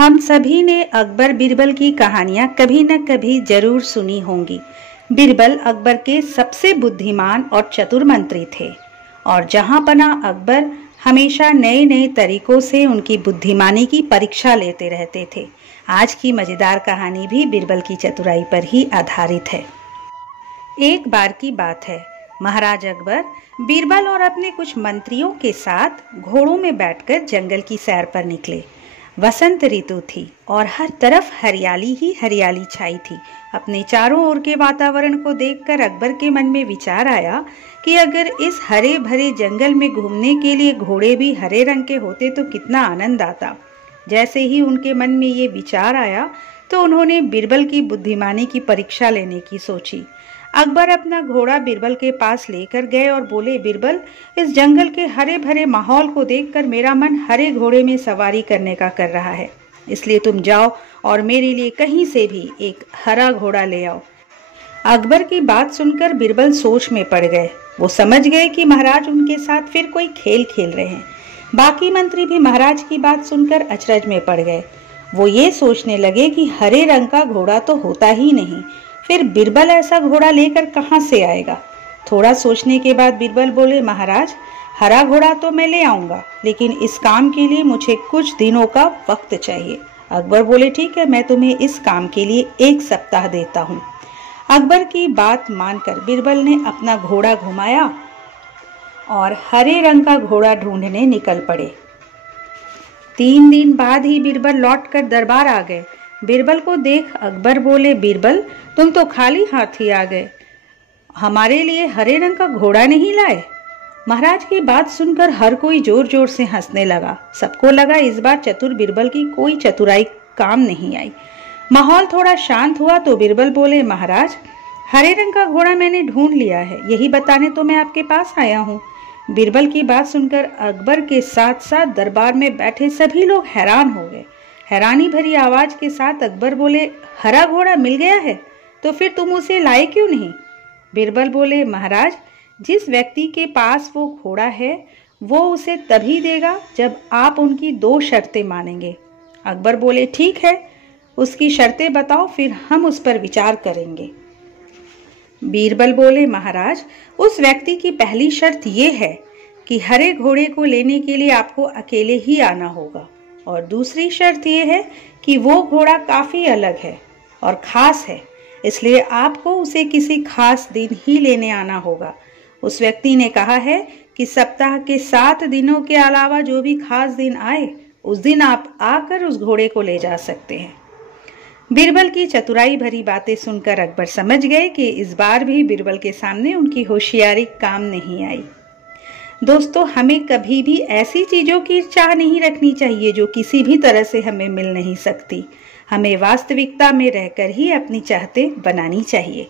हम सभी ने अकबर बीरबल की कहानियां कभी न कभी जरूर सुनी होंगी। बीरबल अकबर के सबसे बुद्धिमान और चतुर मंत्री थे और जहां पना अकबर हमेशा नए नए तरीकों से उनकी बुद्धिमानी की परीक्षा लेते रहते थे। आज की मजेदार कहानी भी बीरबल की चतुराई पर ही आधारित है। एक बार की बात है, महाराज अकबर बीरबल और अपने कुछ मंत्रियों के साथ घोड़ों में बैठकर जंगल की सैर पर निकले। वसंत ऋतु थी और हर तरफ हरियाली ही हरियाली छाई थी। अपने चारों ओर के वातावरण को देखकर अकबर के मन में विचार आया कि अगर इस हरे भरे जंगल में घूमने के लिए घोड़े भी हरे रंग के होते तो कितना आनंद आता। जैसे ही उनके मन में ये विचार आया तो उन्होंने बीरबल की बुद्धिमानी की परीक्षा लेने की सोची। अकबर अपना घोड़ा बीरबल के पास लेकर गए और बोले, बीरबल, इस जंगल के हरे भरे माहौल को देखकर मेरा मन हरे घोड़े में सवारी करने का कर रहा है, इसलिए तुम जाओ और मेरे लिए कहीं से भी एक हरा घोड़ा ले आओ। अकबर की बात सुनकर बीरबल सोच में पड़ गए। वो समझ गए कि महाराज उनके साथ फिर कोई खेल खेल रहे हैं। बाकी मंत्री भी महाराज की बात सुनकर अचरज में पड़ गए। वो ये सोचने लगे कि हरे रंग का घोड़ा तो होता ही नहीं, फिर बीरबल ऐसा घोड़ा लेकर कहां से आएगा। थोड़ा सोचने के बाद बीरबल बोले, महाराज, हरा घोड़ा तो मैं ले आऊंगा, लेकिन इस काम के लिए मुझे कुछ दिनों का वक्त चाहिए। अकबर बोले, ठीक है, मैं तुम्हें इस काम के लिए 1 सप्ताह देता हूँ। अकबर की बात मानकर बीरबल ने अपना घोड़ा घुमाया और हरे रंग का घोड़ा ढूंढने निकल पड़े। 3 दिन बाद ही बीरबल लौटकर दरबार आ गए। बीरबल को देख अकबर बोले, बीरबल, तुम तो खाली हाथ ही आ गए, हमारे लिए हरे रंग का घोड़ा नहीं लाए। महाराज की बात सुनकर हर कोई जोर जोर से हंसने लगा। सबको लगा इस बार चतुर बीरबल की कोई चतुराई काम नहीं आई। माहौल थोड़ा शांत हुआ तो बीरबल बोले, महाराज, हरे रंग का घोड़ा मैंने ढूंढ लिया है, यही बताने तो मैं आपके पास आया हूँ। बीरबल की बात सुनकर अकबर के साथ साथ दरबार में बैठे सभी लोग हैरान हो गए। हैरानी भरी आवाज के साथ अकबर बोले, हरा घोड़ा मिल गया है, तो फिर तुम उसे लाए क्यों नहीं। बीरबल बोले, महाराज, जिस व्यक्ति के पास वो घोड़ा है वो उसे तभी देगा जब आप उनकी 2 शर्तें मानेंगे। अकबर बोले, ठीक है, उसकी शर्तें बताओ, फिर हम उस पर विचार करेंगे। बीरबल बोले, महाराज, उस व्यक्ति की पहली शर्त ये है कि हरे घोड़े को लेने के लिए आपको अकेले ही आना होगा, और दूसरी शर्त यह है कि वो घोड़ा काफी अलग है और खास है, इसलिए आपको उसे किसी खास दिन ही लेने आना होगा। उस व्यक्ति ने कहा है कि सप्ताह के 7 दिनों के अलावा जो भी खास दिन आए उस दिन आप आकर उस घोड़े को ले जा सकते हैं। बीरबल की चतुराई भरी बातें सुनकर अकबर समझ गए कि इस बार भी बीरबल के सामने उनकी होशियारी काम नहीं आई। दोस्तों, हमें कभी भी ऐसी चीजों की चाह नहीं रखनी चाहिए जो किसी भी तरह से हमें मिल नहीं सकती। हमें वास्तविकता में रहकर ही अपनी चाहतें बनानी चाहिए।